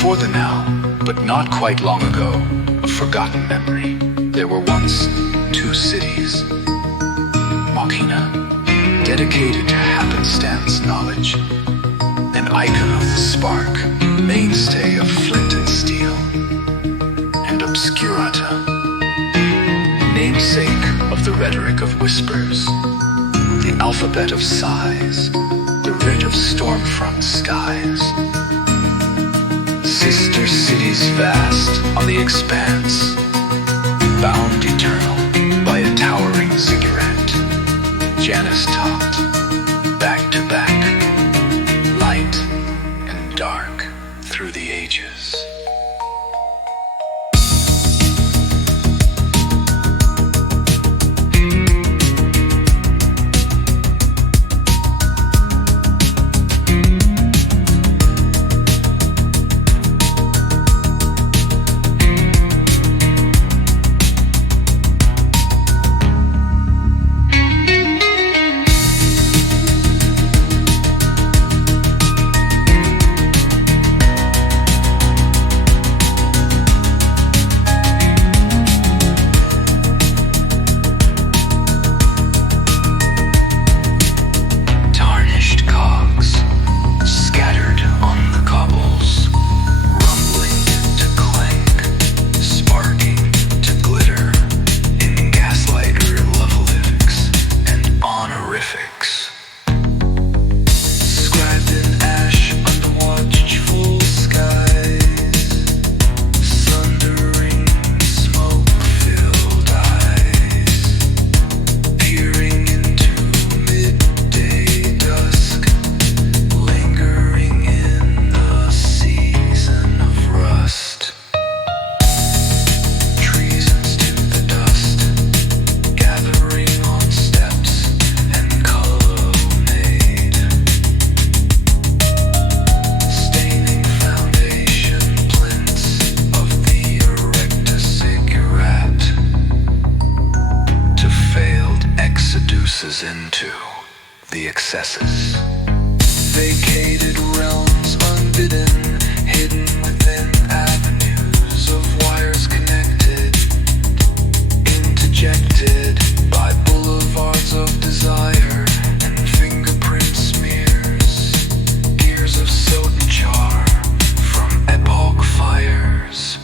Before the now, but not quite long ago, a forgotten memory. There were once two cities. Machina, dedicated to happenstance knowledge. An icon of the spark, mainstay of flint and steel. And Obscurata, namesake of the rhetoric of whispers. The alphabet of sighs, the writ of storm-front skies. Sister cities vast on the expanse, bound eternal by a towering ziggurat. Janus topped, back to back, light and dark through the ages. Into the excesses. Vacated realms unbidden, hidden within avenues of wires connected, interjected by boulevards of desire and fingerprint smears, gears of soot and char from epoch fires.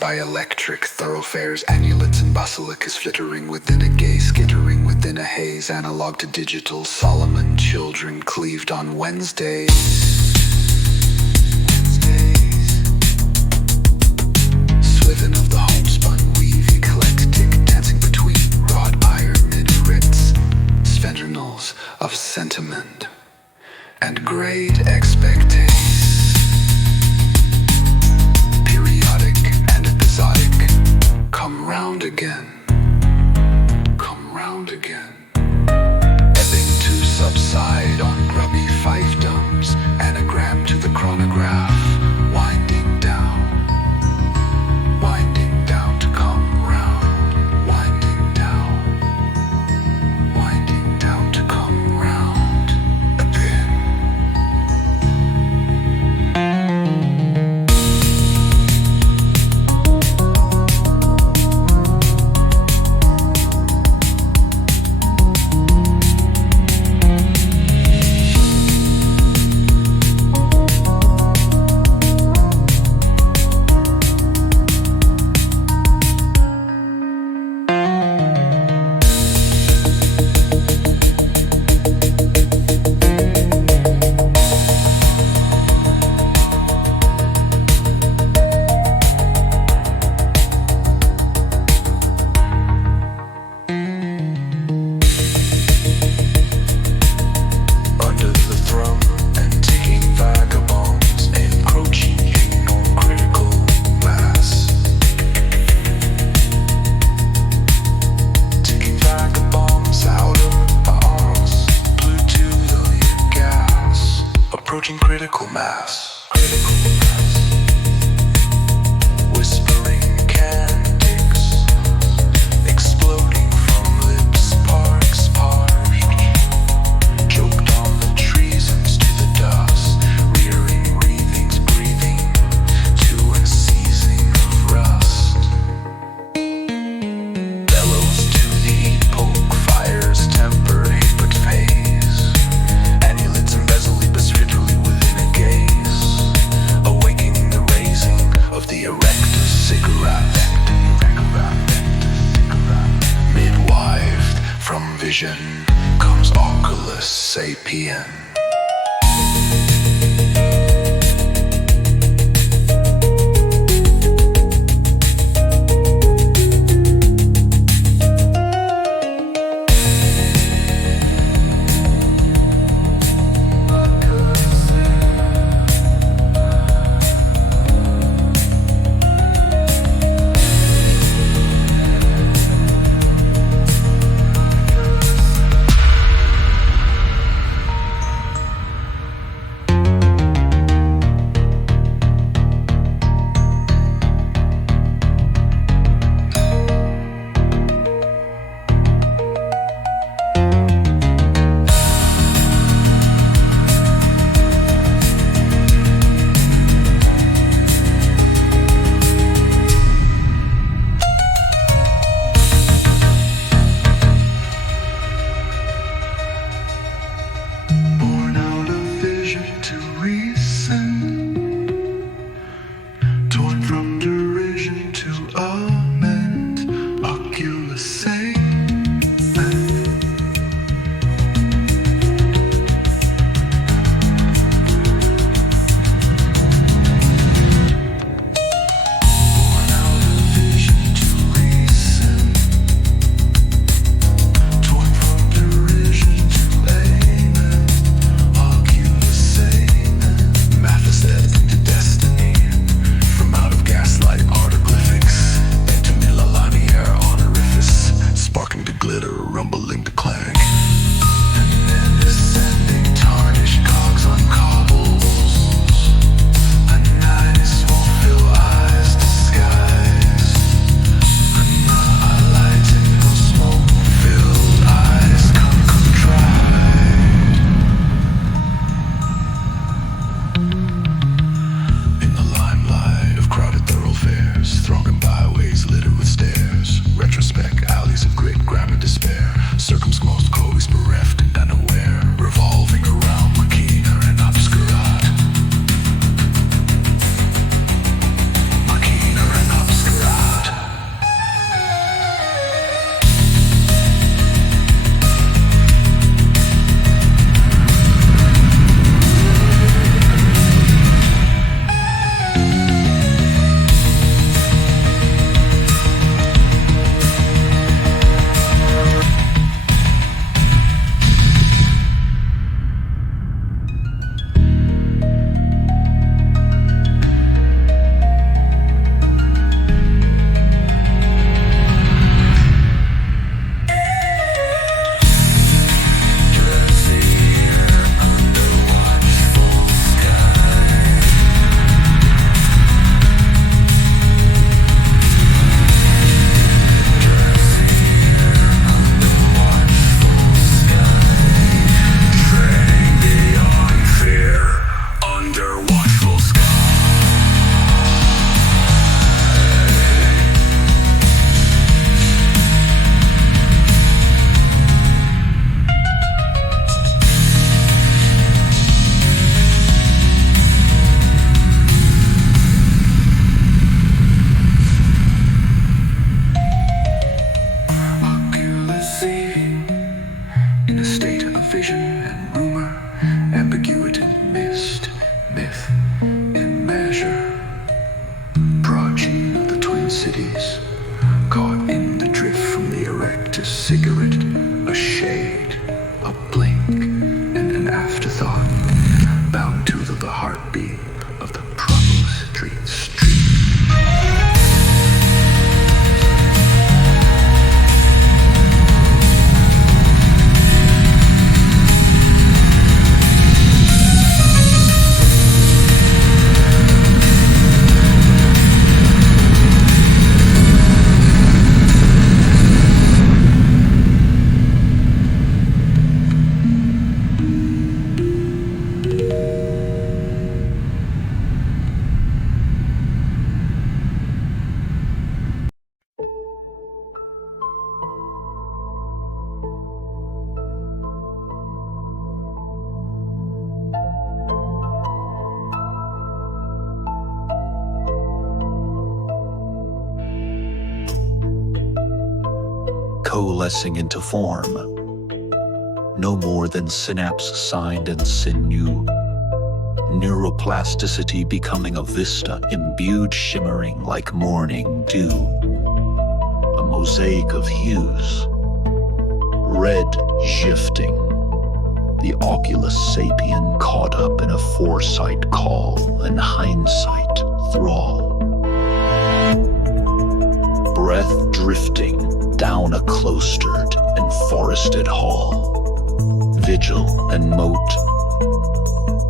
By electric thoroughfares, amulets and basilicas flittering within a gaze, skittering within a haze, analog to digital, Solomon children cleaved on Wednesdays. Swiven of the homespun weave, eclectic, dancing between wrought iron minarets, sphendrenals of sentiment and great expectation. Come round again, come round again. Ebbing to subside on grubby fiefdoms, anagram to the chronograph, winding down to come round, winding down to come round again. approaching critical mass. Whispering cantics, exploding from lips, sparks parched, choked on the treasons to the dust, rearing breathings, breathing to unceasing of rust. Bellows to the epoch, fires temper, hate but phase. Annulets embezzle but literally within a gaze, awakening the raising of the erectus cigarette. Midwived from vision comes Oculus Sapien. coalescing into form. No more than synapse signed and sinew. Neuroplasticity becoming a vista imbued shimmering like morning dew. A mosaic of hues. Red shifting. The Oculus Sapien caught up in a foresight call and hindsight thrall. Breath drifting down a cloistered and forested hall. Vigil and moat.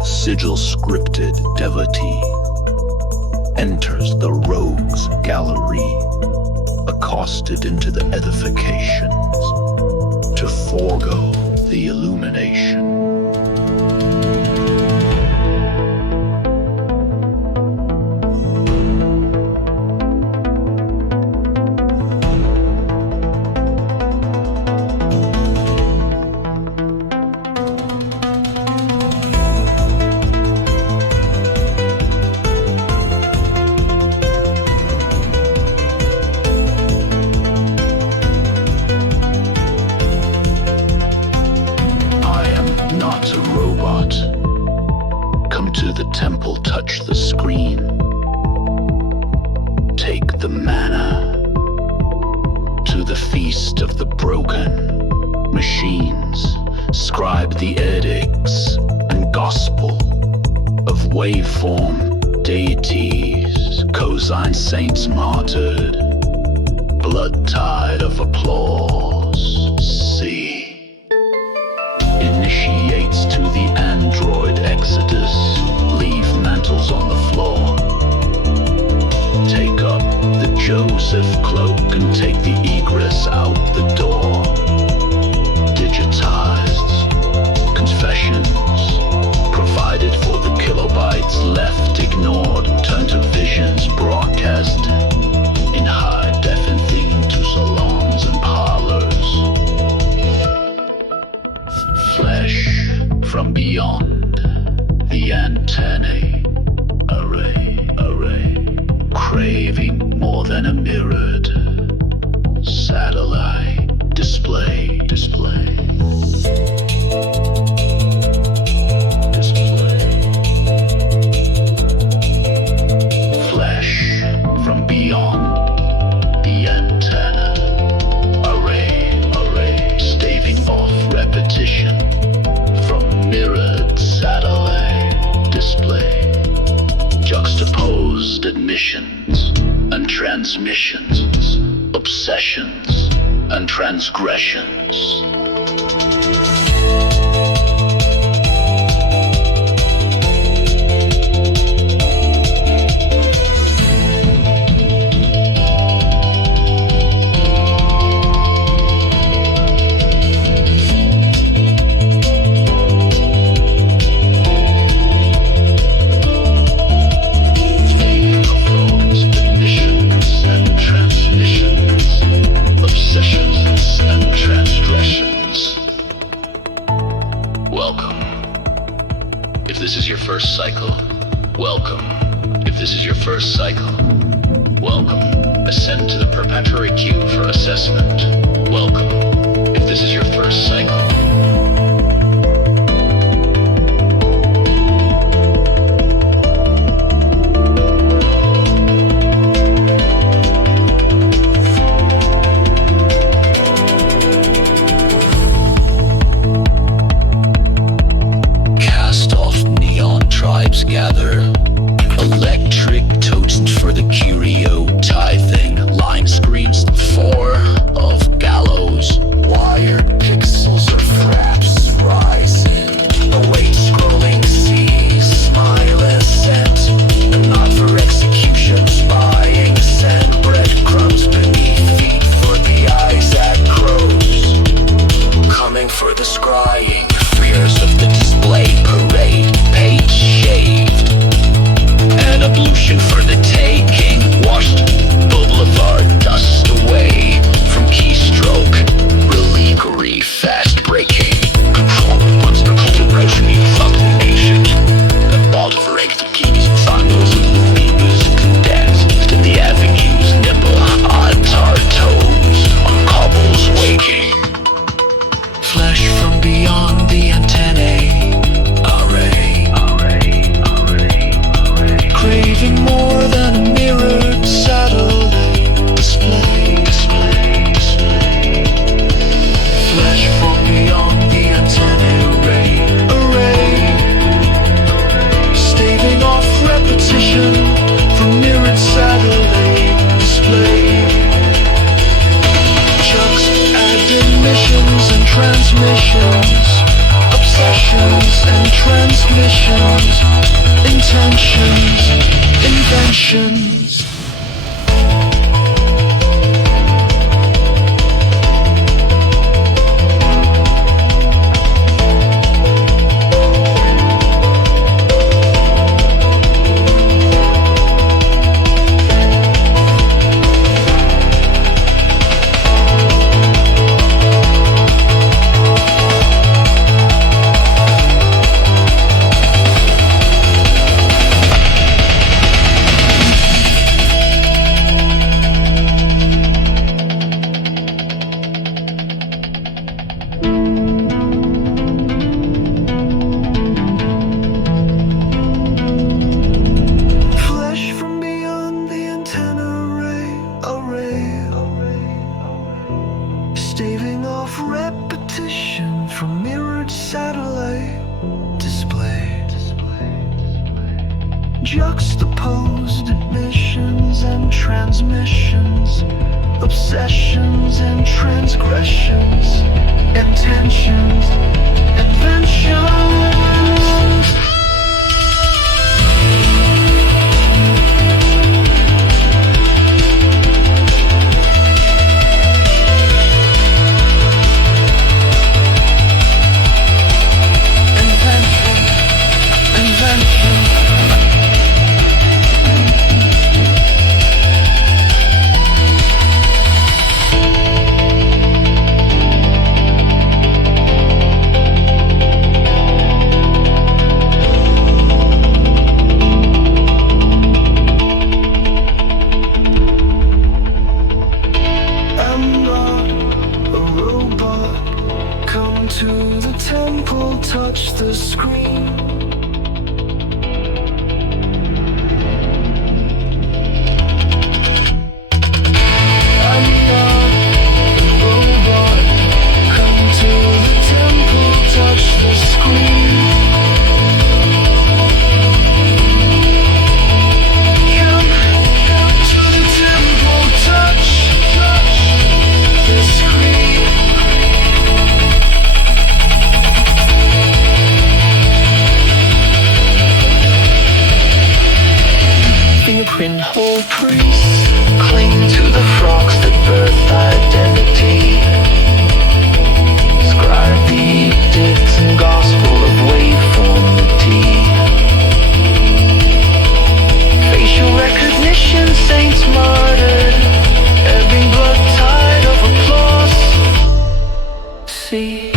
Sigil scripted devotee. Enters the rogues gallery. Accosted into the edifications. To forego the illumination. Temple, touch the screen. Take the manna to the feast of the broken machines. Scribe the edicts and gospel of waveform deities. Cosine saints martyred, blood tide of applause. See, initiates to the android exodus. Leave mantles on the floor. Take up the Joseph cloak and take the egress out the door. Digitized confessions provided for the kilobytes left ignored. Turn to visions broadcast in high defin theme to salons and parlors. Flesh from beyond the antennae array, craving more than a mirrored satellite display. Flesh from beyond the antenna array, staving off repetition from mirrored satellite display. Juxtaposed admissions and transmissions, obsessions and transgressions. First cycle, welcome. If this is your first cycle, welcome. Ascend to the preparatory queue for assessment. Welcome. If this is your first cycle. Gather electric totems for the curio tithing. Line screens, 4 of gallows. Wired pixels are missions, intentions, inventions. Juxtaposed admissions and transmissions, obsessions and transgressions, intentions, inventions. Touch the screen. I'm not a robot. Come to the temple, touch the screen. Come to the temple, touch the screen. Fingerprint hole priests cling to the frogs that birth identity. Scribe the edicts and gospel of waveformity. Facial recognition, saints martyred, ebbing blood tide of applause. See.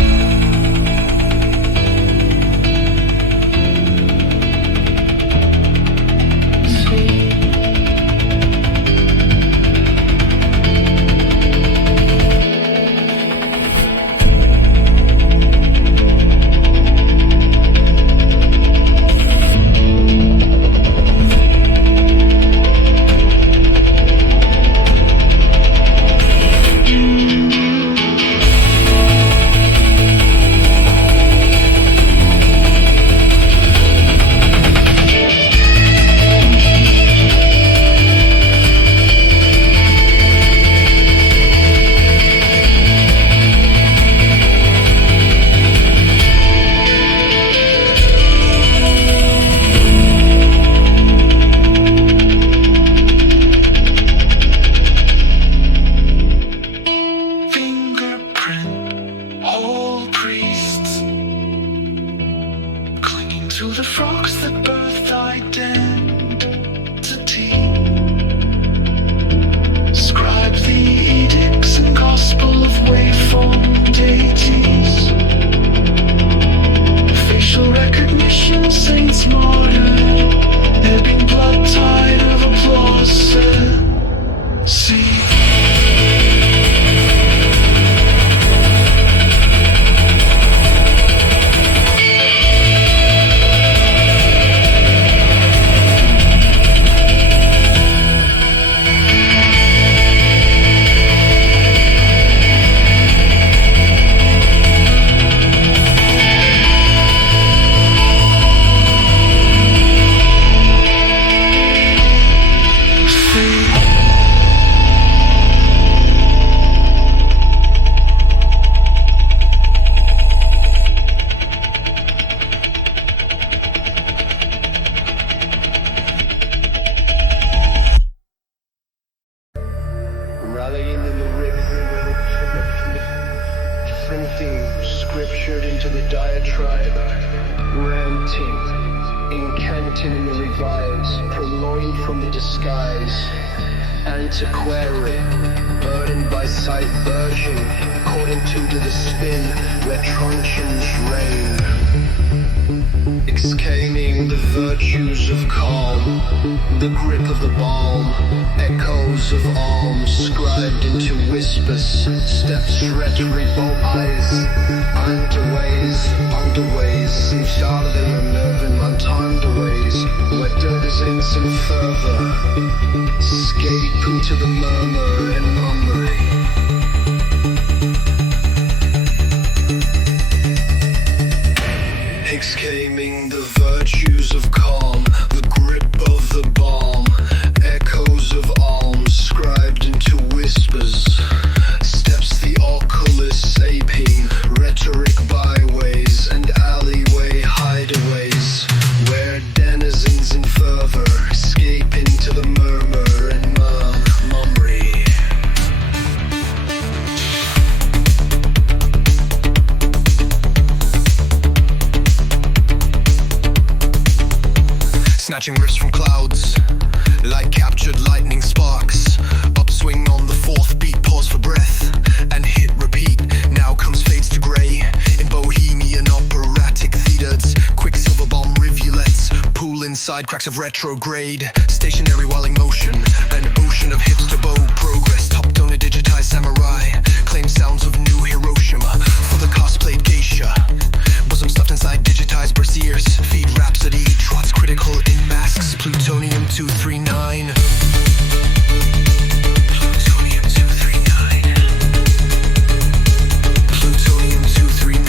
To the frogs that birth identity. Scribe the edicts and gospel of waveform deities. Facial recognition, saints martyred, ebbing blood tide of applause. See. continually revives, purloined from the disguise. Antiquary, burdened by sight version, caught into the spin where truncheons reign. Exclaiming the virtues of calm, the grip of the balm, echoes of alms scribed into whispers, steps rhetoric, eyes, underways, seem started in the nerve untimed ways, where dirt is instant fervor, escape into the murmur and mummery. Exclaiming the virtues of calm, the grip of the balm, echoes of alms scribed into whispers, steps the Oculus Sapien, rhetoric byways and alleyway hideaways, where denizens in fervor escape into the murmur and mummery. Snatching riffs from clouds, like captured lightning sparks. Upswing on the fourth beat, pause for breath, and hit repeat. Now comes fades to grey, in bohemian operatic theaters. Quicksilver bomb rivulets, pool inside cracks of retrograde. Stationary while in motion, an ocean of hipster bow progress. Top donor digitized samurai, claim sounds of new Hiroshima. For the cosplayed geisha, bosom stuffed inside digitized brasiers. Feed rhapsody, trots critical in masks. Plutonium 239. Plutonium 239. Plutonium 239.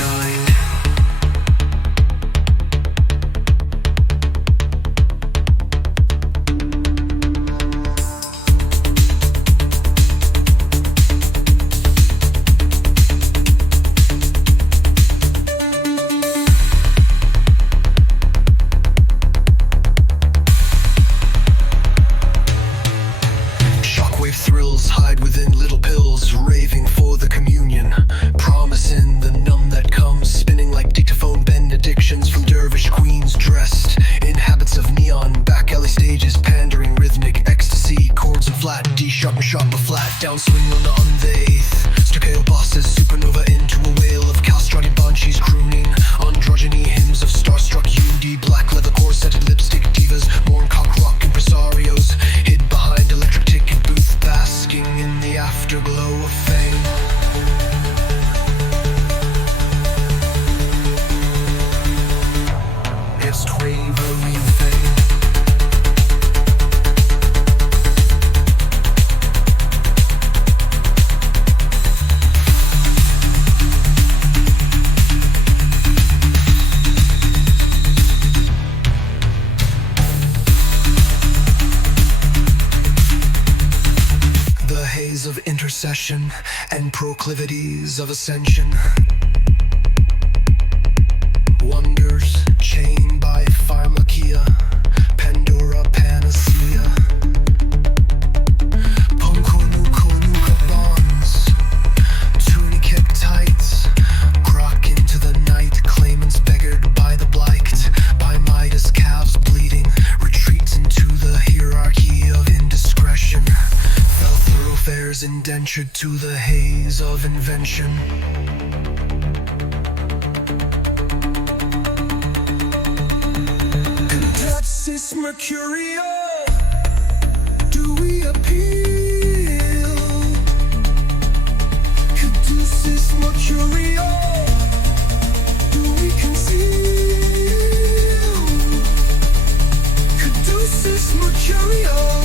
Shockwave thrills hide within little pills, raving for the communion, promising the numb that comes, spinning like dictaphone benedictions from dervish queens dressed in habits of neon. Back alley stages, pandering rhythmic ecstasy, chords and flat, D sharp and sharp but flat, downswing on the unthe. Staccato bosses, supernova into a whale of castrated banshees crooning androgyny hymns of starstruck unity. Black leather corseted lipstick divas, mourn cock rock impresarios, hid behind electric ticket booth, basking in the afterglow of fame. It's wavering fame. The haze of intercession and proclivities of ascension. Wonders chained by pharmakia, Pandora panacea. Punkunukunuka bonds, tunicate tights, grok into the night. Claimants beggared by the blight, by Midas calves bleeding, retreat into the hierarchy of indiscretion. Fell thoroughfares indentured to the haze of invention. Caduceus Mercurial, do we appeal? Caduceus Mercurial, do we conceal? Caduceus Mercurial,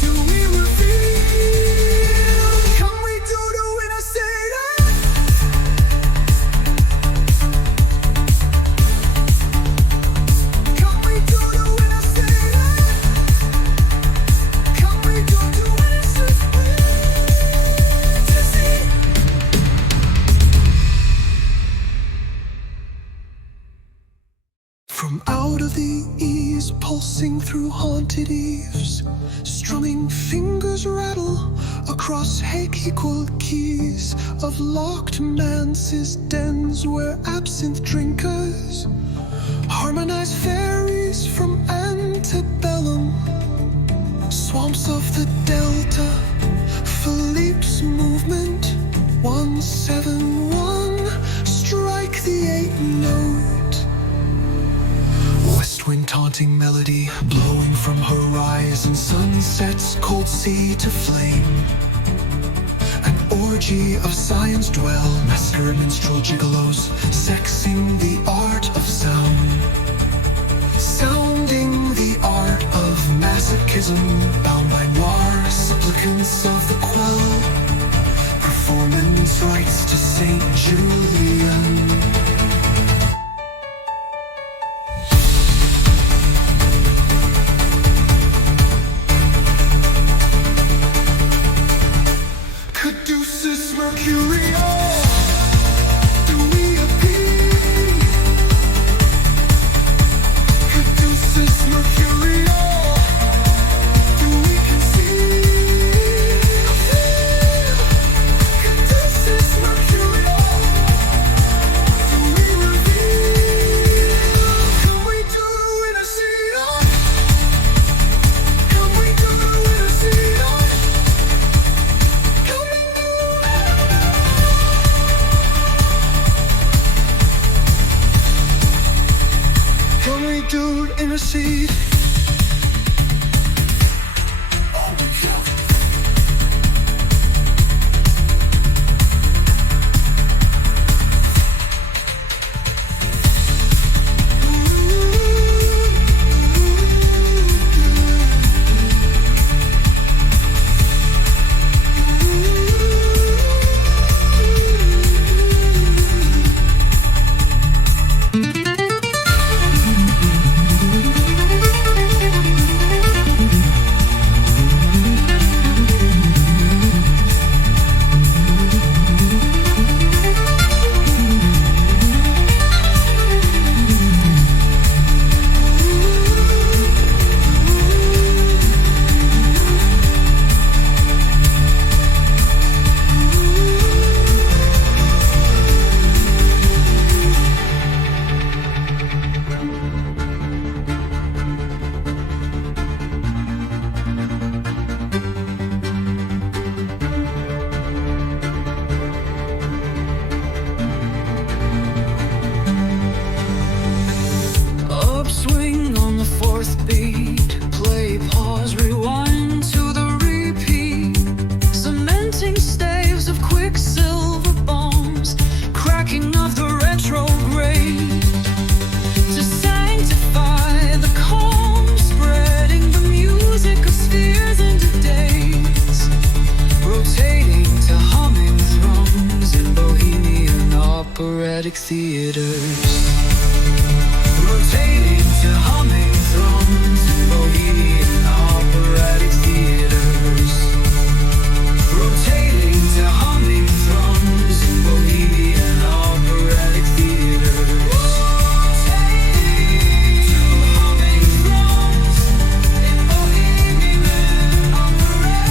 do we reveal? Come we do the winner say that? Come we do the winner say that? Come we do the winner say that? From out of the east, pulsing through haunted eaves, strumming fingers rattle across hake-equal keys of locked manses dens where absinthe drinkers harmonize fairies haunting melody, blowing from horizon, sunsets, cold sea to flame. An orgy of science dwell, massacre minstrel gigolos, sexing the art of sound. Sounding the art of masochism, bound by noir, supplicants of the quell. Performance rites to Saint Julian. Caduceus Mercurio, do we appear? Caduceus Mercurio, do we conceive? Caduceus Mercurio, do we reveal? Can we do intercede on? Can we do intercede on? Can we do? Can we do intercede? Oh, yeah. Upswing on the fourth beat, play, pause, rewind to the repeat. Cementing staves of quicksilver bombs, cracking of the retrograde. To sanctify the calm, spreading the music of spheres into days. Rotating to humming thrums in bohemian operatic theaters. Rotating to humming thrums in bohemian operatic theaters. Rotating to humming thrums in bohemian operatic theaters. Rotating to humming thrums in bohemian operatic theaters.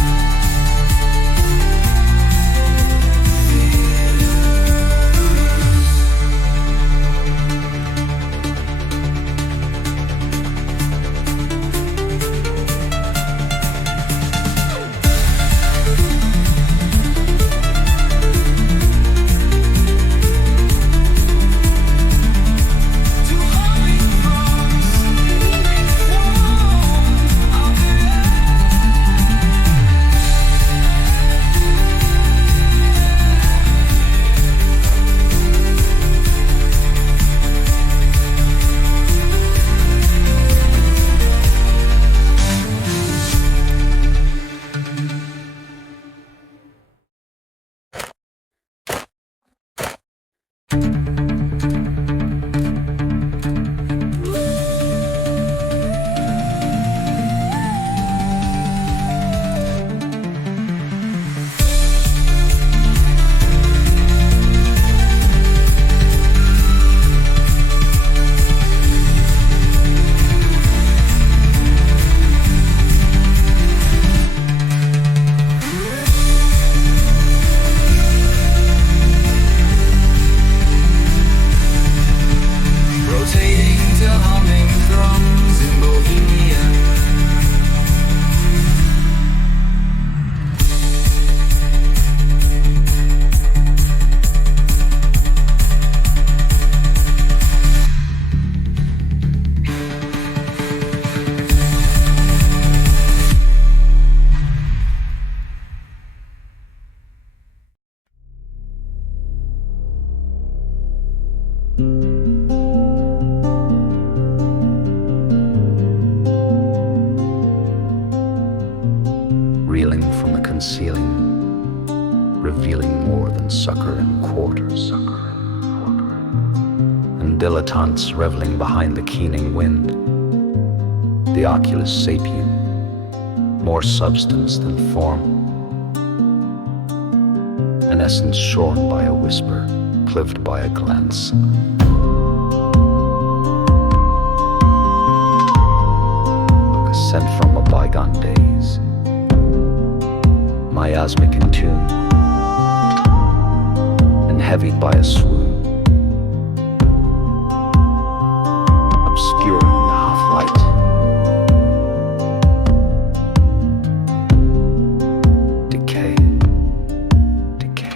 sucker and quarters, and dilettantes reveling behind the keening wind. The Oculus Sapien, more substance than form, an essence shorn by a whisper, clived by a glance. Sent from a bygone days, miasmic in tune, and heavied by a swoon, obscuring the half-light. Decay, decay.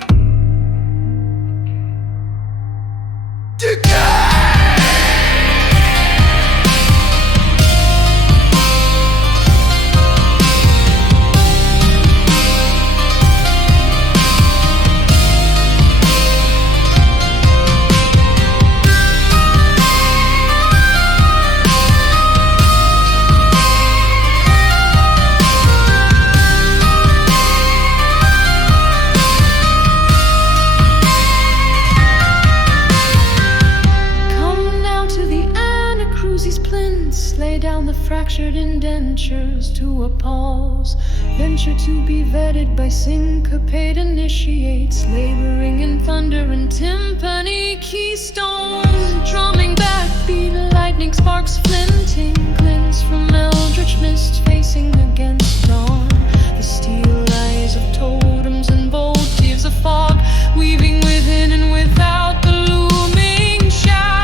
Lay down the fractured indentures to a pause. Venture to be vetted by syncopate initiates, laboring in thunder and timpani keystones. Drumming backbeat, lightning sparks flinting, glints from eldritch mist facing against dawn. The steel eyes of totems and voltives of fog, weaving within and without the looming shout.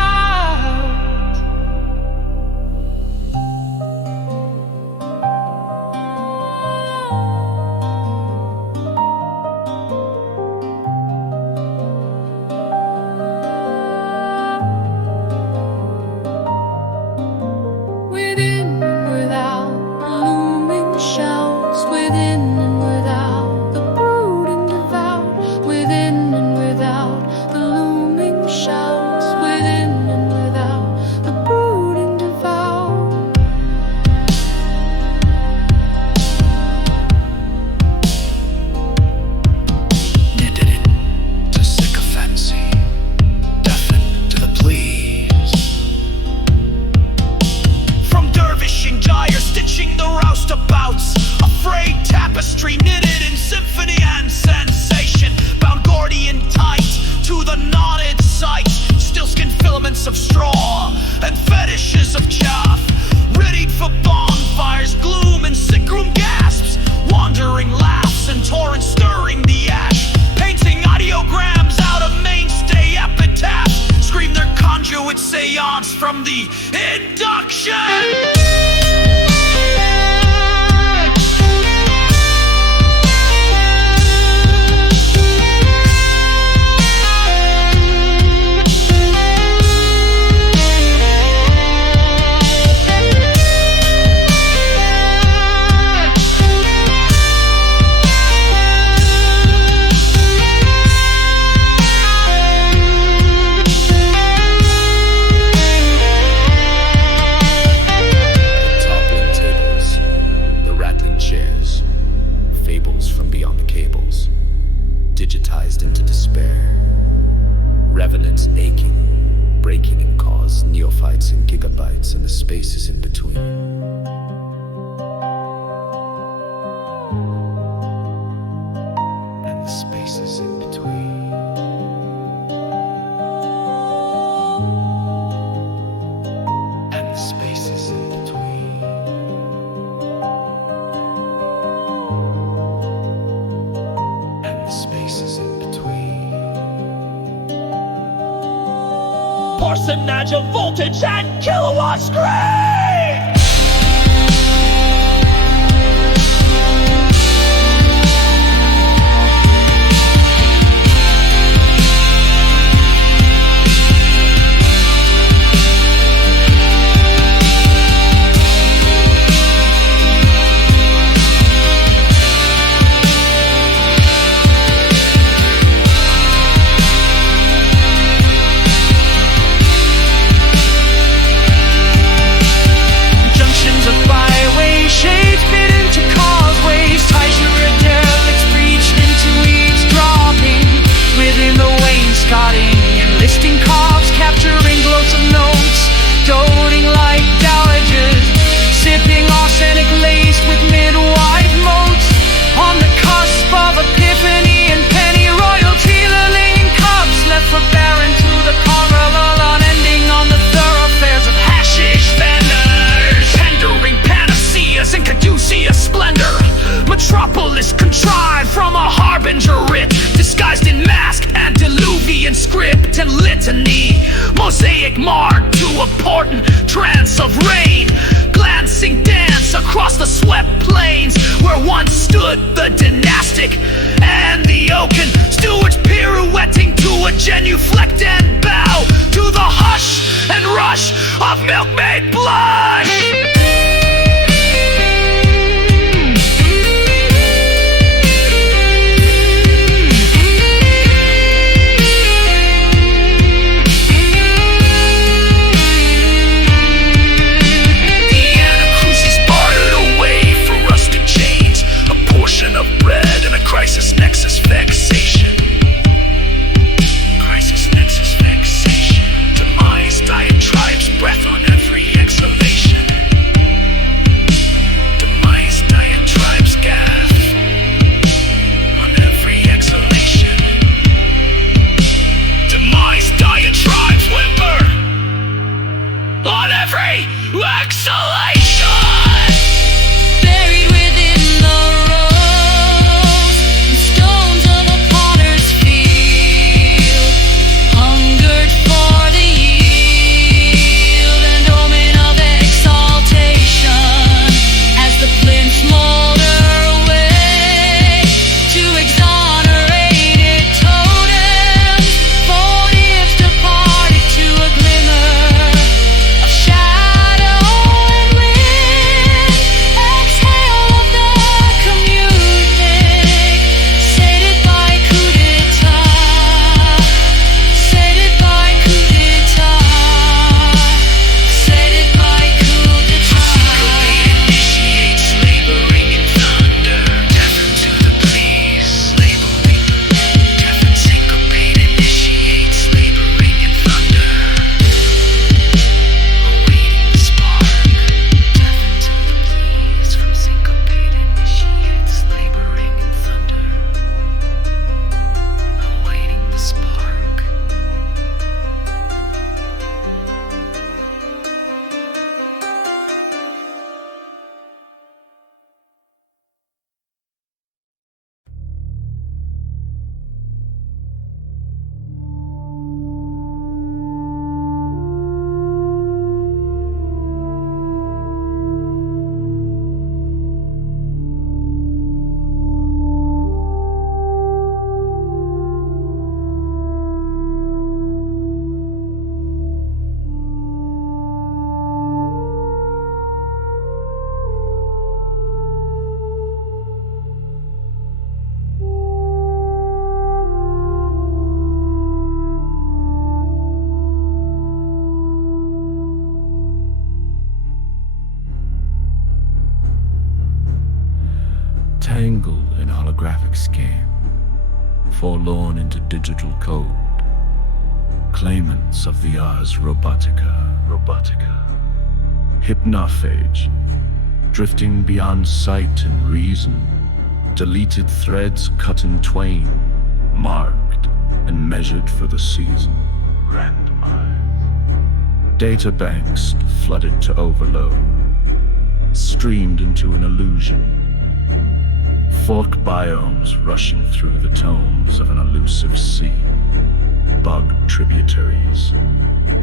Of straw and fetishes of chaff, readied for bonfires, gloom and sick room gasps, wandering laughs and torrents stirring the ash, painting audiograms out of mainstay epitaphs, scream their conduit seance from the induction. Digitized into despair, revenants aching, breaking in cause, neophytes in gigabytes, and the spaces in between. And the spaces in between. And the spaces in between. And the spaces in between. Parsonage of voltage and kilowatt screen! rush of milkmaid blood. Of bread and a crisis nexus vexation. Crisis nexus vexation. Demise diatribes, breath on every exhalation. Demise diatribes, gaff on every exhalation. Demise diatribes, whimper on every exhalation. Tangled in holographic scheme, forlorn into digital code, claimants of the Ars Robotica, hypnophage, drifting beyond sight and reason, deleted threads cut in twain, marked and measured for the season, randomized. Data banks flooded to overload, streamed into an illusion. Fork biomes rushing through the tomes of an elusive sea. Bug tributaries,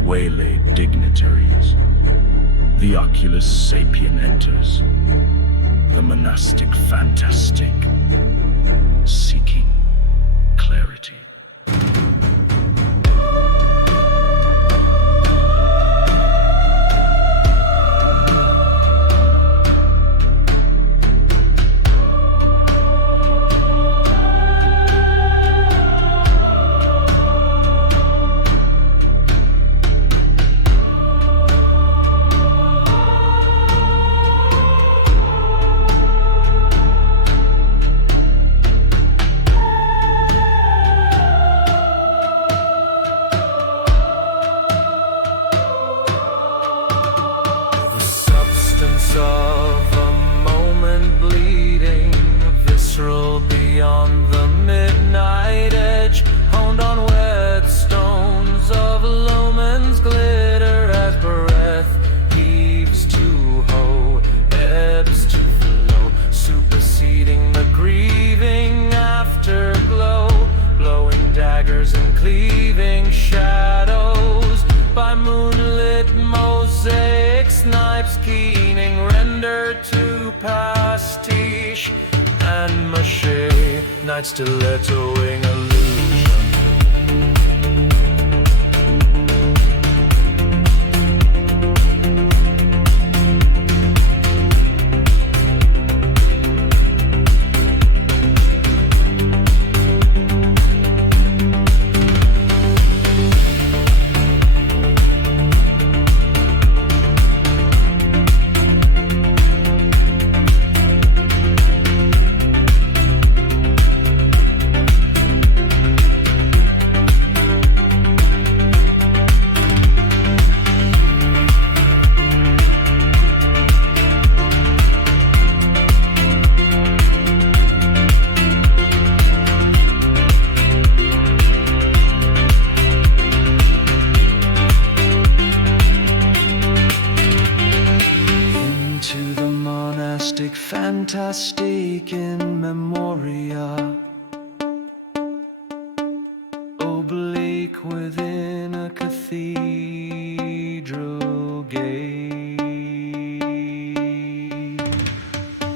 waylaid dignitaries. The Oculus Sapien enters. The monastic fantastic, seeking clarity. Of a moment bleeding, visceral beyond the midnight edge, honed on whetstones of Loman's glitter as breath heaves to hoe, ebbs to flow, superseding the grieving afterglow, blowing daggers and cleaving shadows by moonlit mosaic snipes keening rendered to pastiche and mache, night stilettoing illusion. fantastic in memoria. Oblique within a cathedral gate,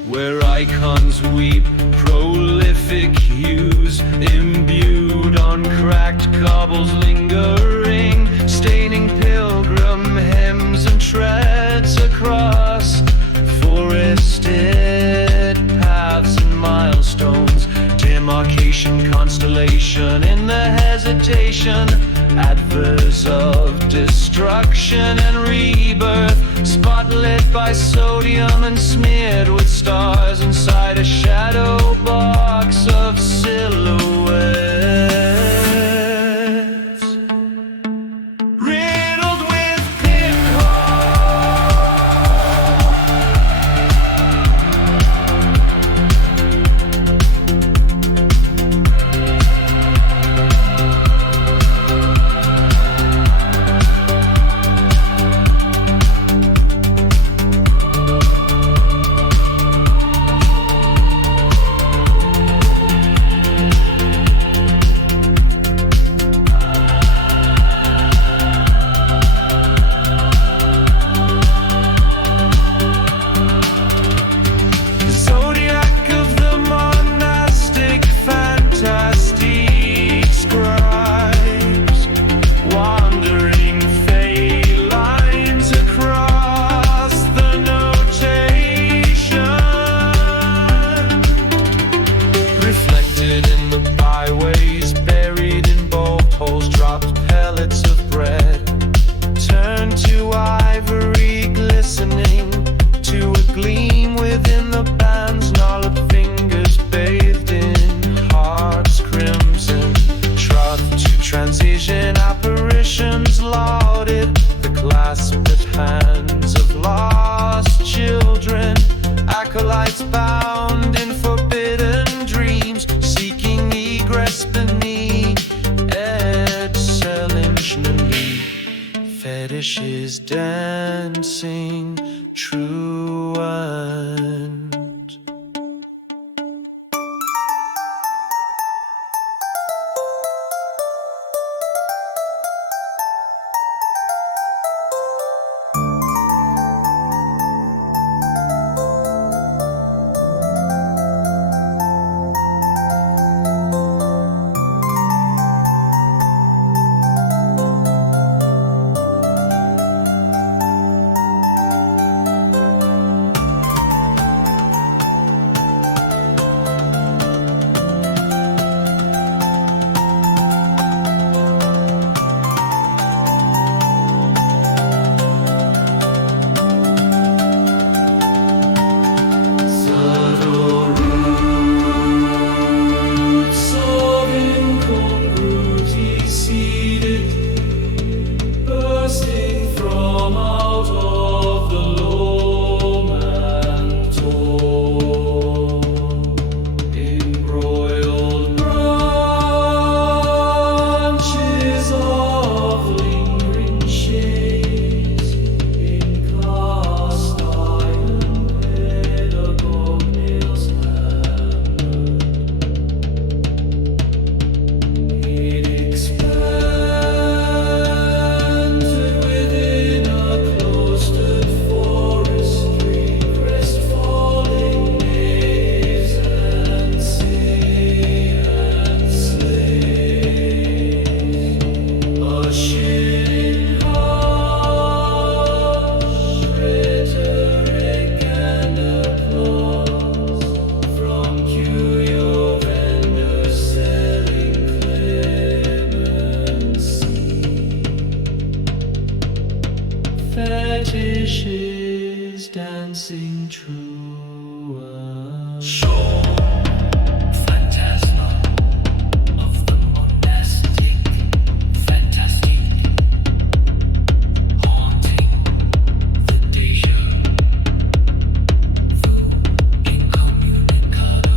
where icons weep prolific hues, imbued on cracked cobbles lingering, staining pilgrim hems and treads across forested paths and milestones, demarcation, constellation in the hesitation, adverse of destruction and rebirth, spotlit by sodium and smeared with stars inside a shadow box of silhouettes, riddled with fetishes dancing truant. Fetishes dancing truant. Show phantasma of the monastic, fantastic, haunting the deja vu incommunicado.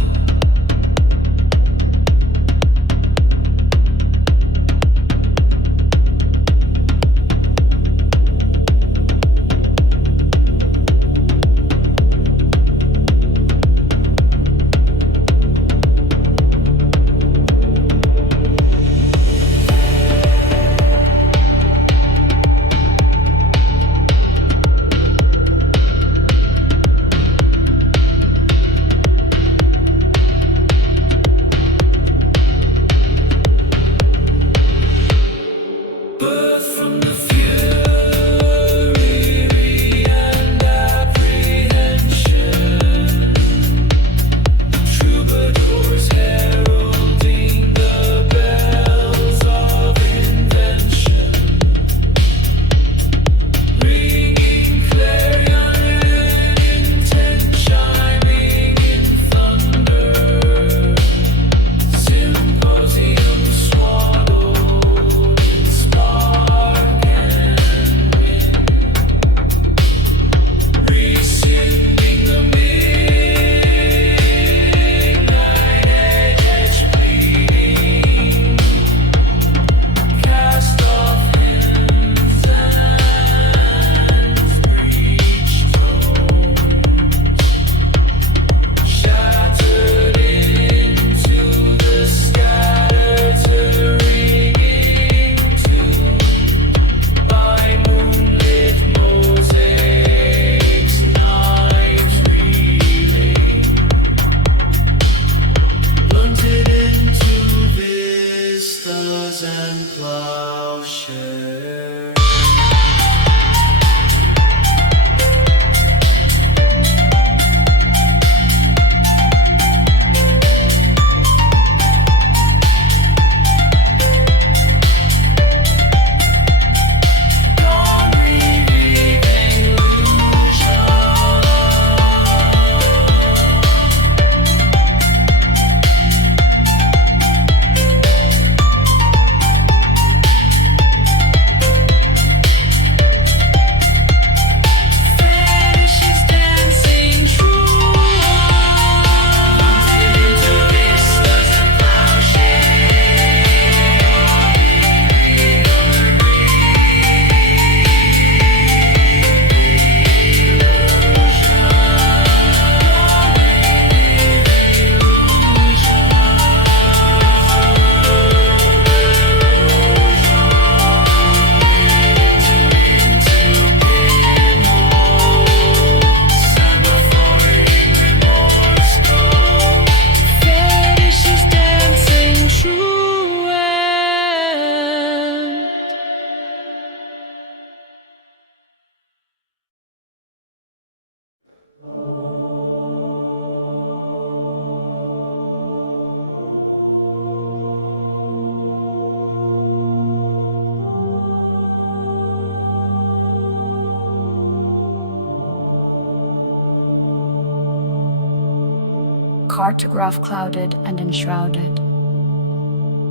cartograph clouded and enshrouded,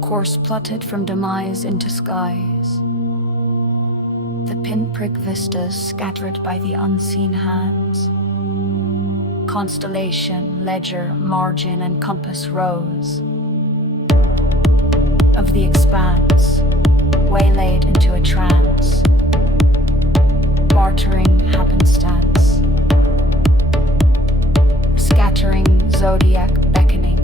course plotted from demise into skies. The pinprick vistas scattered by the unseen hands. Constellation, ledger, margin, and compass rose of the expanse, waylaid into a trance, bartering happenstance, scattering zodiac beckoning.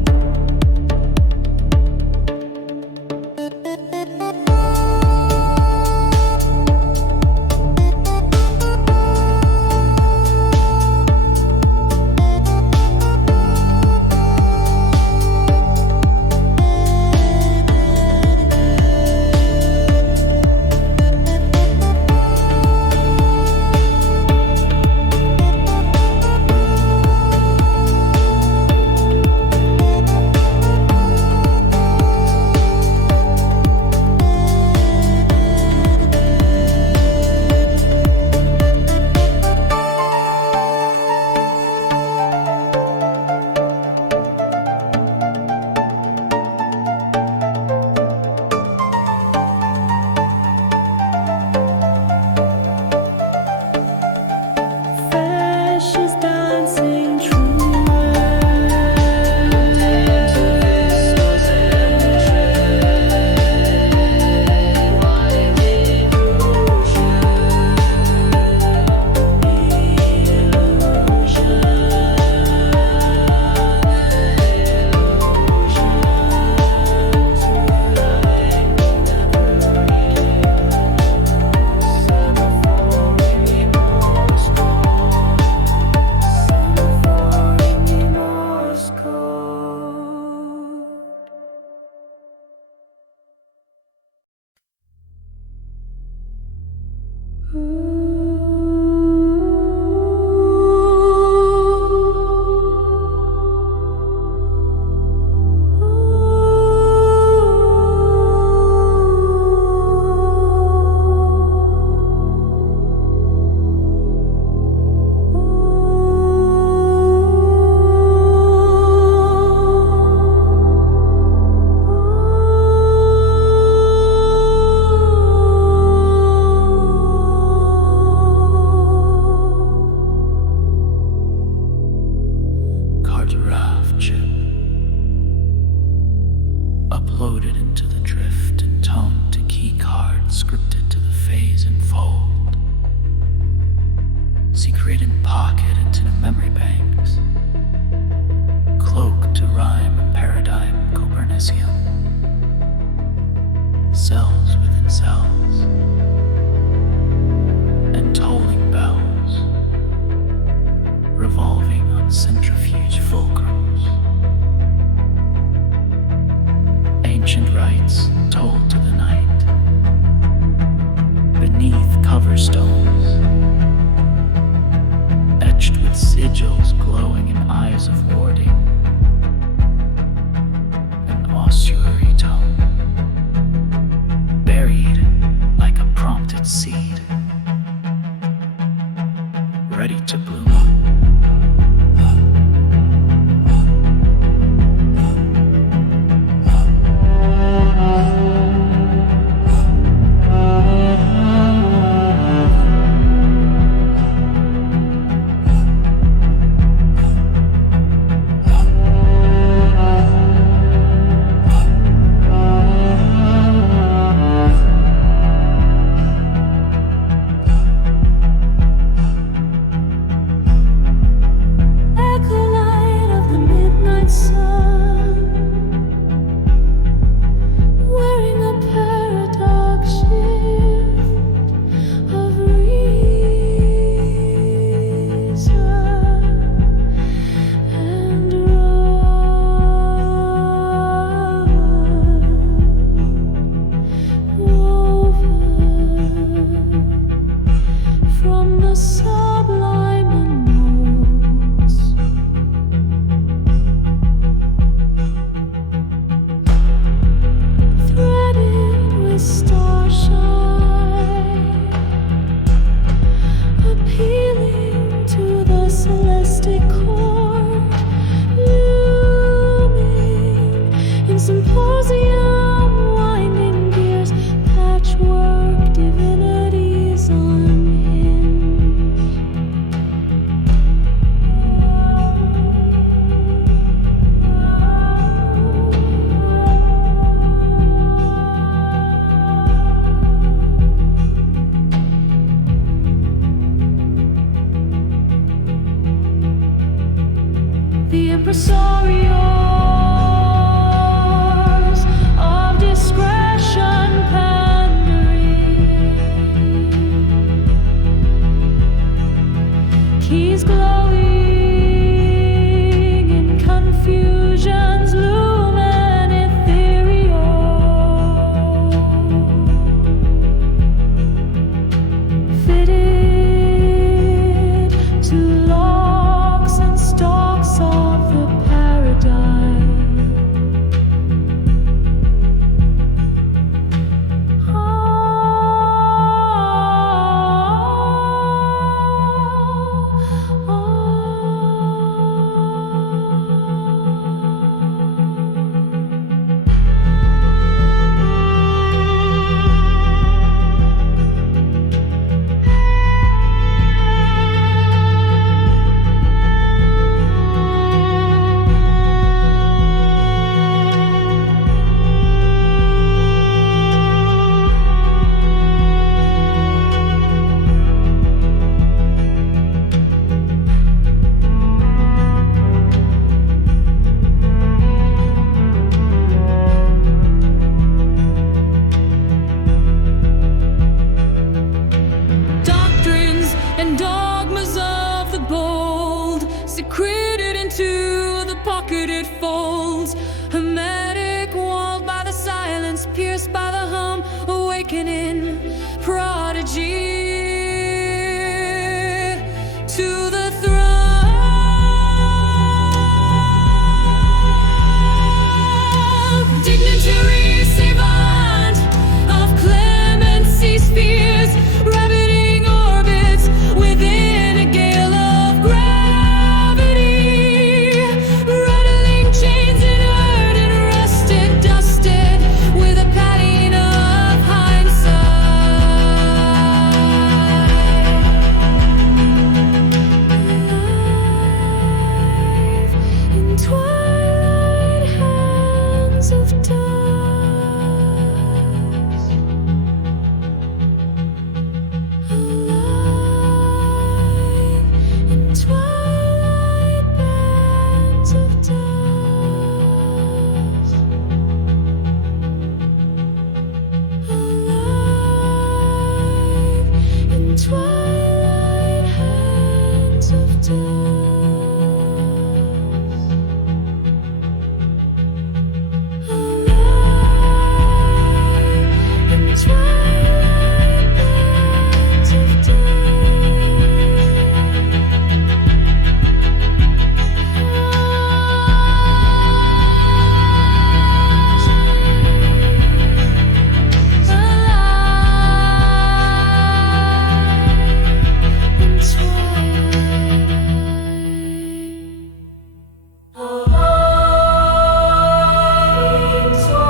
Cells within cells, and tolling bells, revolving on centrifuge fulcrums. Ancient rites told to the night, beneath cover stones, etched with sigils glowing in eyes of warding, an ossuary tongue, buried like a prompted seed, ready to bloom. Appealing to the celestic core. the impresarios of discretion pandering. Keys glowing in confusion's lumen ethereal, fitted to locks and stalks of the paradigm. Doctrines and dogmas of the bold, secreted into the pocketed folds, hermetic walled by the silence, pierced by the hum, awakening prodigy to the throne. Dignitary savant of clemency spheres, rabbiting orbits within a gale of gravity, rattling chains inert and rusted, dusted with a padding of hindsight. Alive in twilight hands of dust. Alive in twilight bands of dust. Alive in twilight hands of dust. Alive in twilight bands of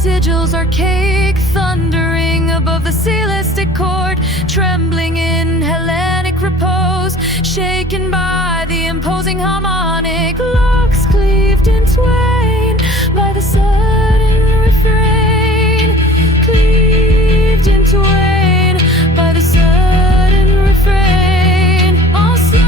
sigils archaic, thundering above the celestic chord, trembling in Hellenic repose, shaken by the imposing harmonic, locks cleaved in twain by the sudden refrain, cleaved in twain by the sudden refrain. All Slavic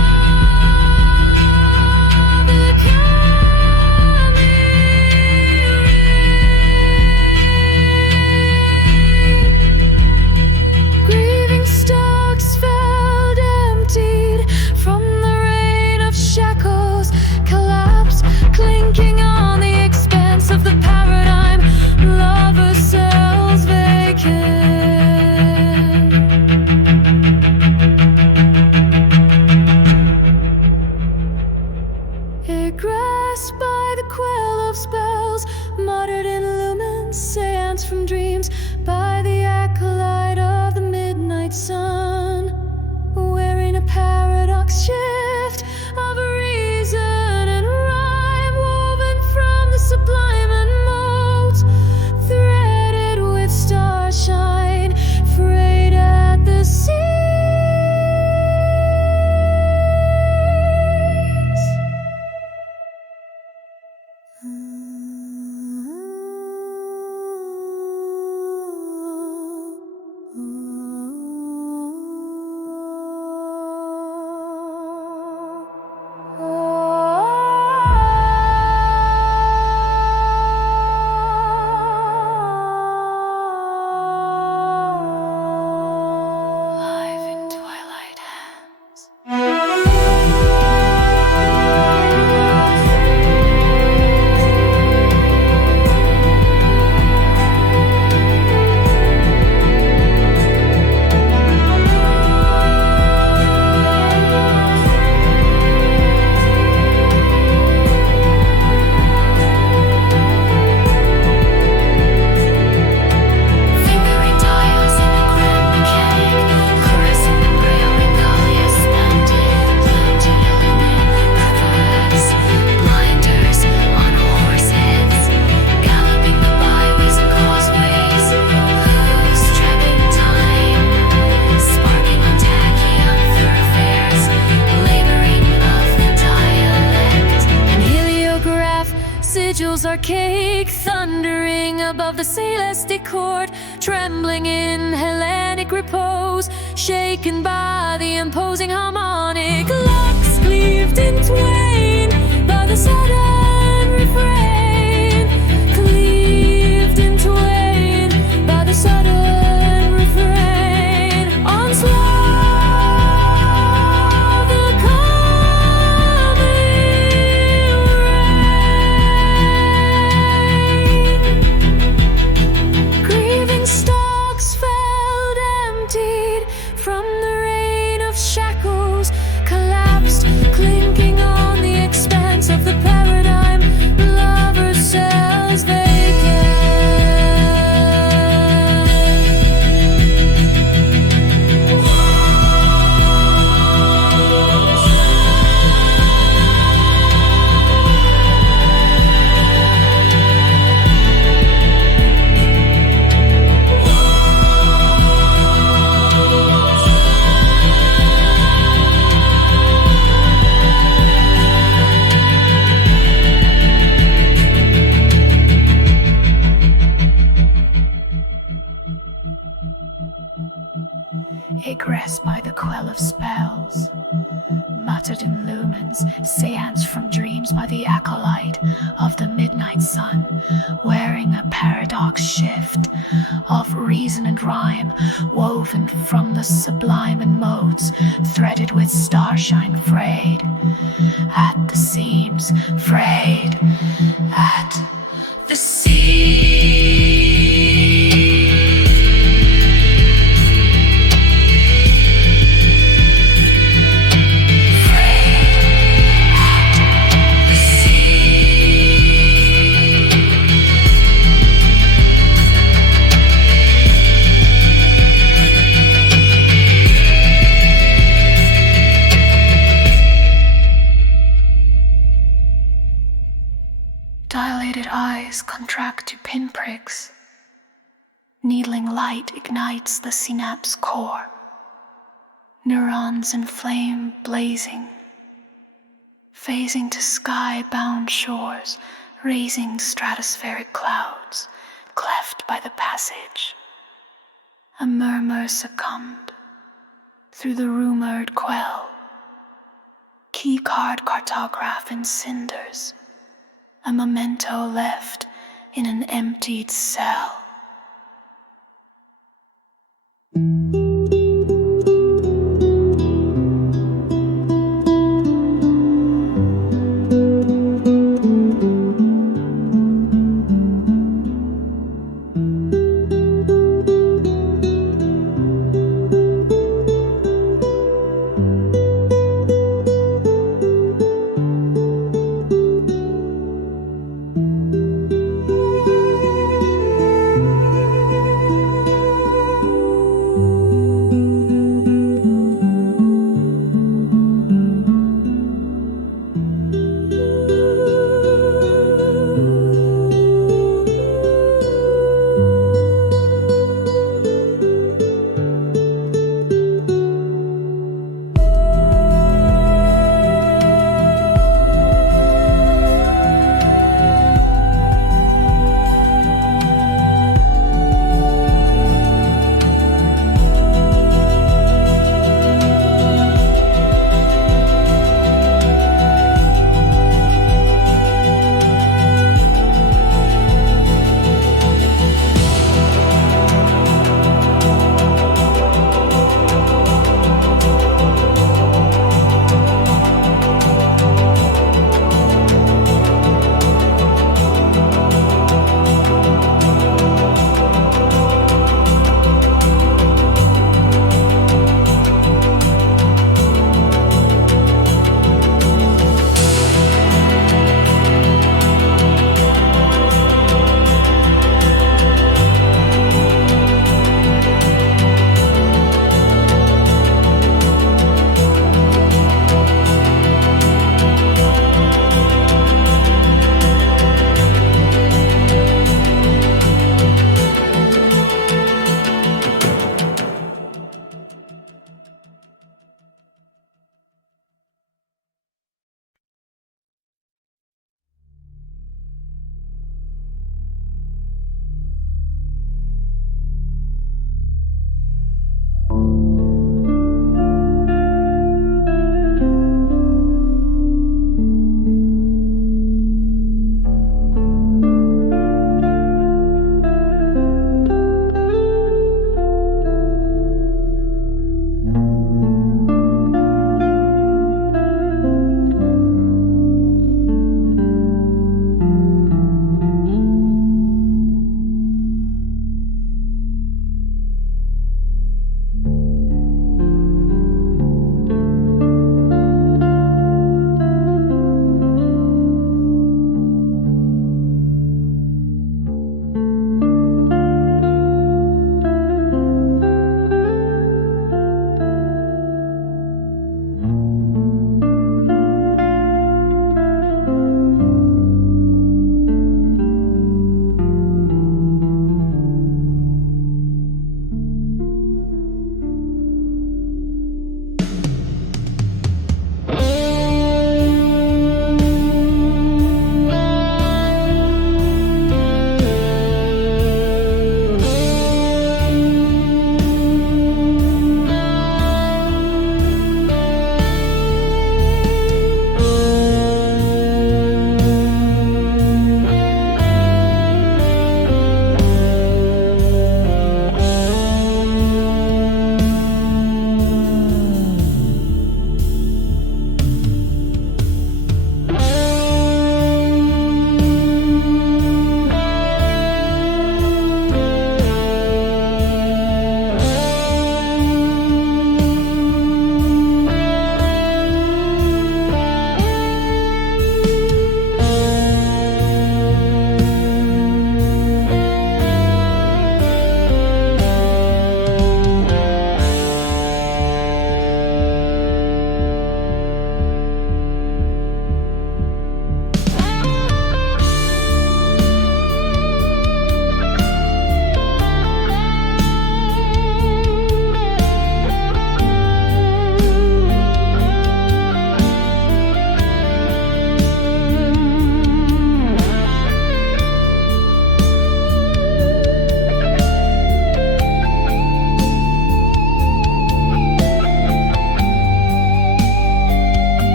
sigils archaic, thundering above the celestic court, trembling in Hellenic repose, shaken by the imposing harmonic. Locks cleaved in twain by the sudden refrain, cleaved in twain by the sudden refrain. Onslaught. Stalks fell emptied from the rain of shackles, collapsed, clinking on the expanse of the paradigm. Lover cells vacant. Egress by the quell of spells, muttered in lumens, seance from dreams by the acolyte of the midnight sun, wearing a paradox shift of reason and rhyme, woven from the sublime in modes, threaded with starshine, frayed at the seams, frayed at the seams. Dilated eyes contract to pinpricks. Needling light ignites the synapse core. Neurons in flame blazing, phasing to sky-bound shores, raising stratospheric clouds, cleft by the passage. A murmur succumbed through the rumored quell. Keycard cartograph in cinders. A memento left in an emptied cell.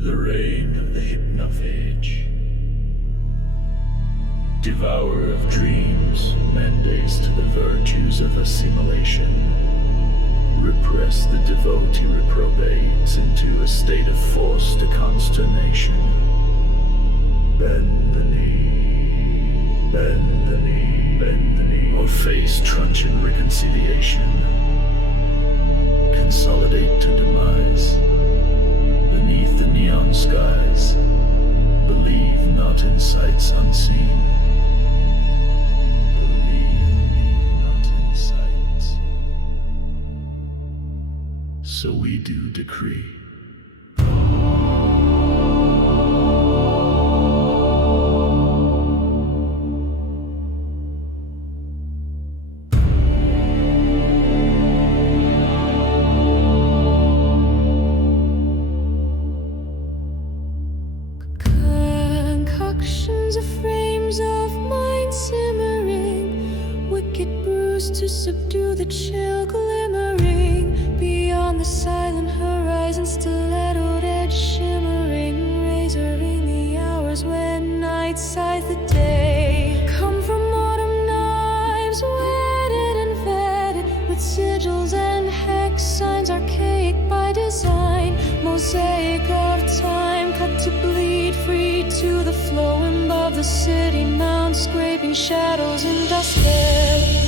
The reign of the hypnophage. Devourer of dreams, mandates to the virtues of assimilation. Repress the devotee reprobates into a state of forced consternation. Bend the knee, bend the knee, bend the knee, or face truncheon reconciliation. Consolidate to demise. Beneath the neon skies, believe not in sights unseen. Believe not in sights. So we do decree. Concoctions of frames of mind simmering, wicked brews to subdue the chill glimmering. Beyond the silent horizon, stilettoed edge shimmering, razoring the hours when night scythe the day. Come from autumn knives, wetted and vetted with sigils and hex signs, archaic by design, mosaic of time, cut to bleed, free to the flow above the city mount, scraping shadows in dust bed.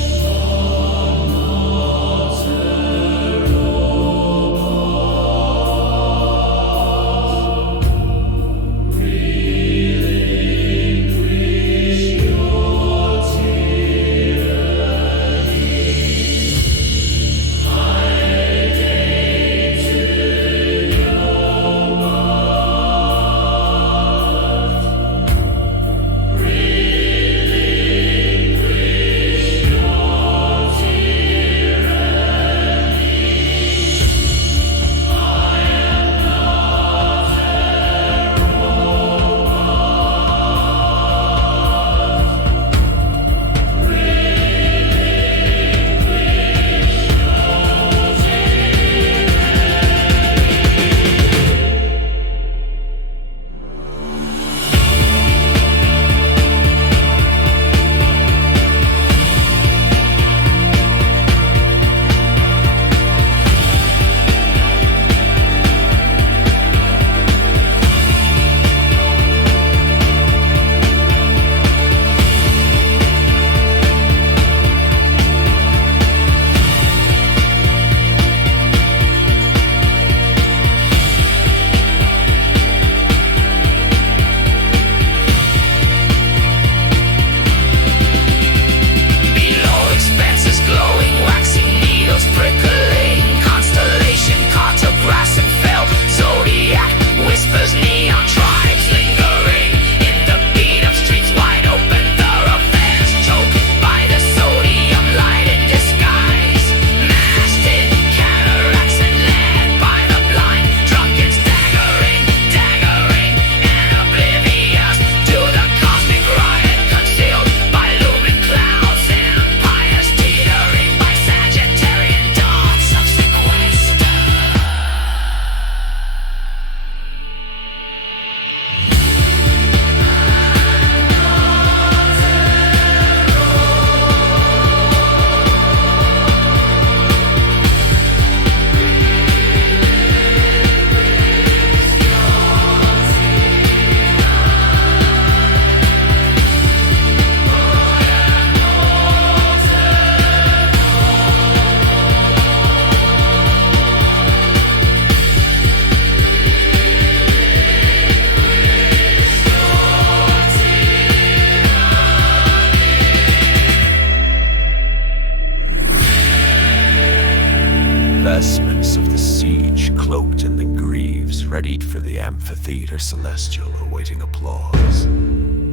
Vestments of the siege cloaked in the greaves, readied for the amphitheater celestial awaiting applause.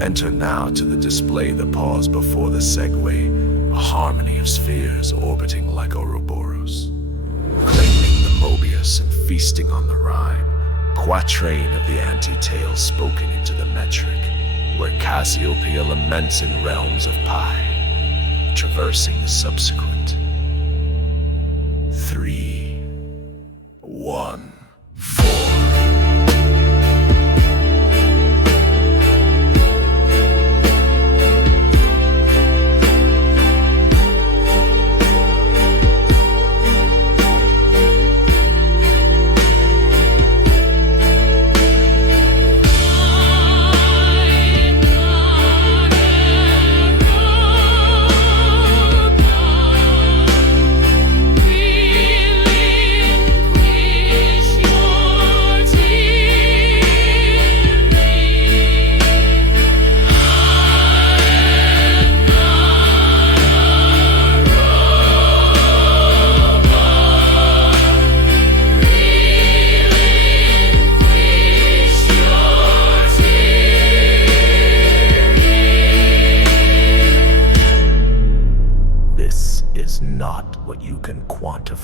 Enter now to the display the pause before the segue, a harmony of spheres orbiting like Ouroboros. Claiming the Mobius and feasting on the rhyme, quatrain of the anti-tale spoken into the metric, where Cassiopeia laments in realms of pi, traversing the subsequent. 3, 1, 4.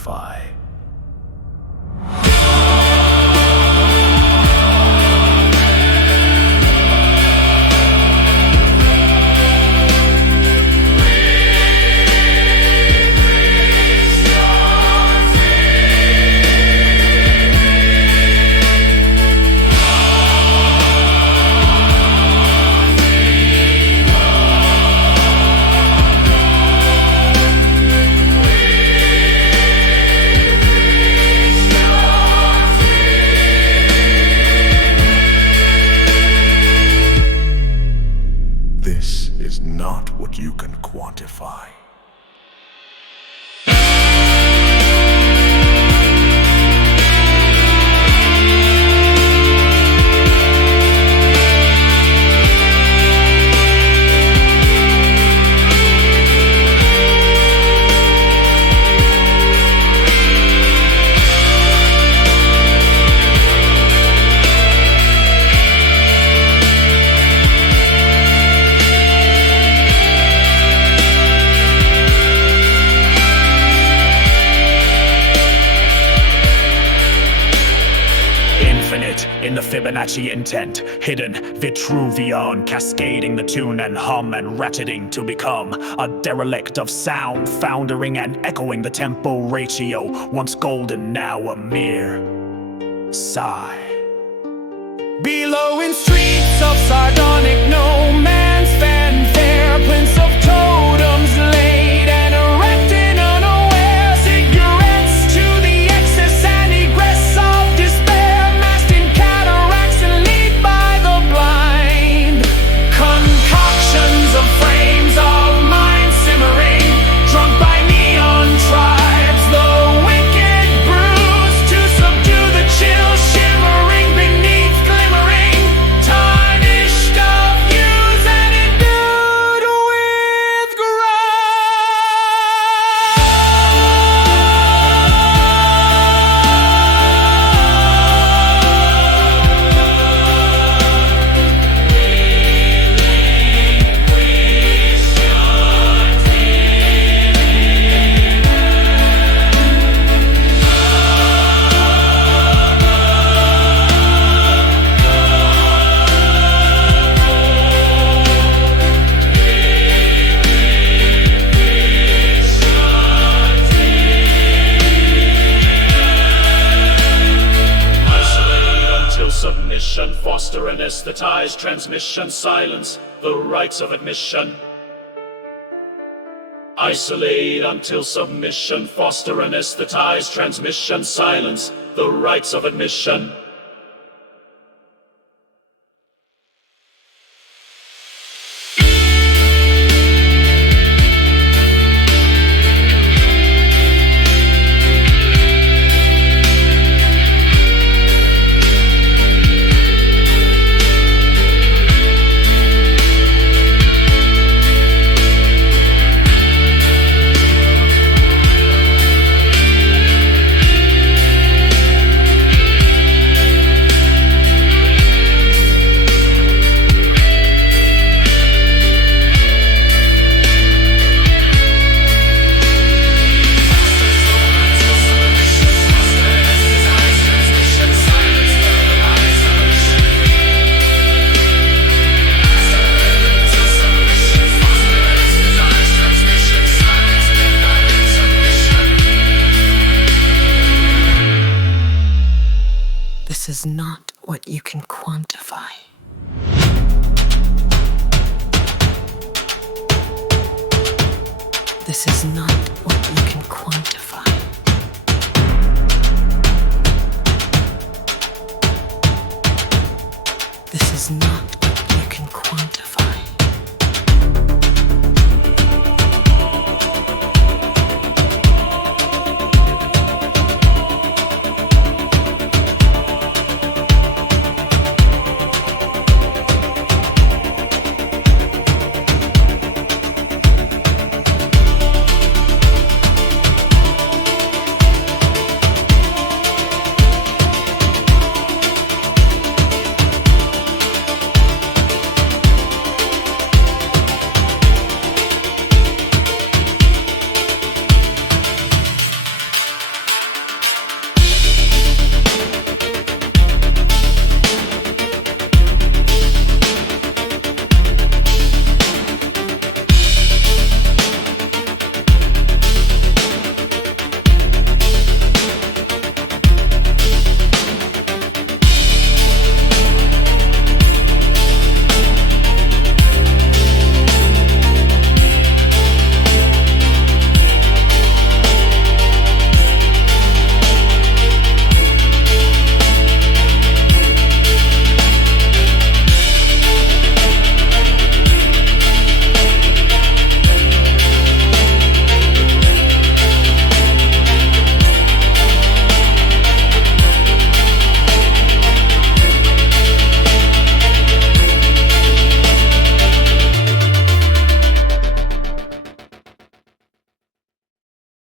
quantify. This is not what you can quantify. In the Fibonacci intent, hidden Vitruvion, cascading the tune and hum and ratcheting to become a derelict of sound, foundering and echoing the tempo ratio, once golden, now a mere sigh. Bellowing streets of sardonic no man's fanfare, plinths of totems laid and erected unaware, cigarettes to the excess and egress of despair, masked in cataracts and lead by the blind, concoctions of frames of mind simmering, drunk by neon tribes, the wicked bruise to subdue the chill shimmering beneath glimmering, tarnished of hues and endued with grime. Until submission, foster and aesthetize transmission, silence the rights of admission. Isolate until submission, foster and aesthetize transmission, silence the rights of admission. This is not what you can quantify. This is not what you can quantify. This is not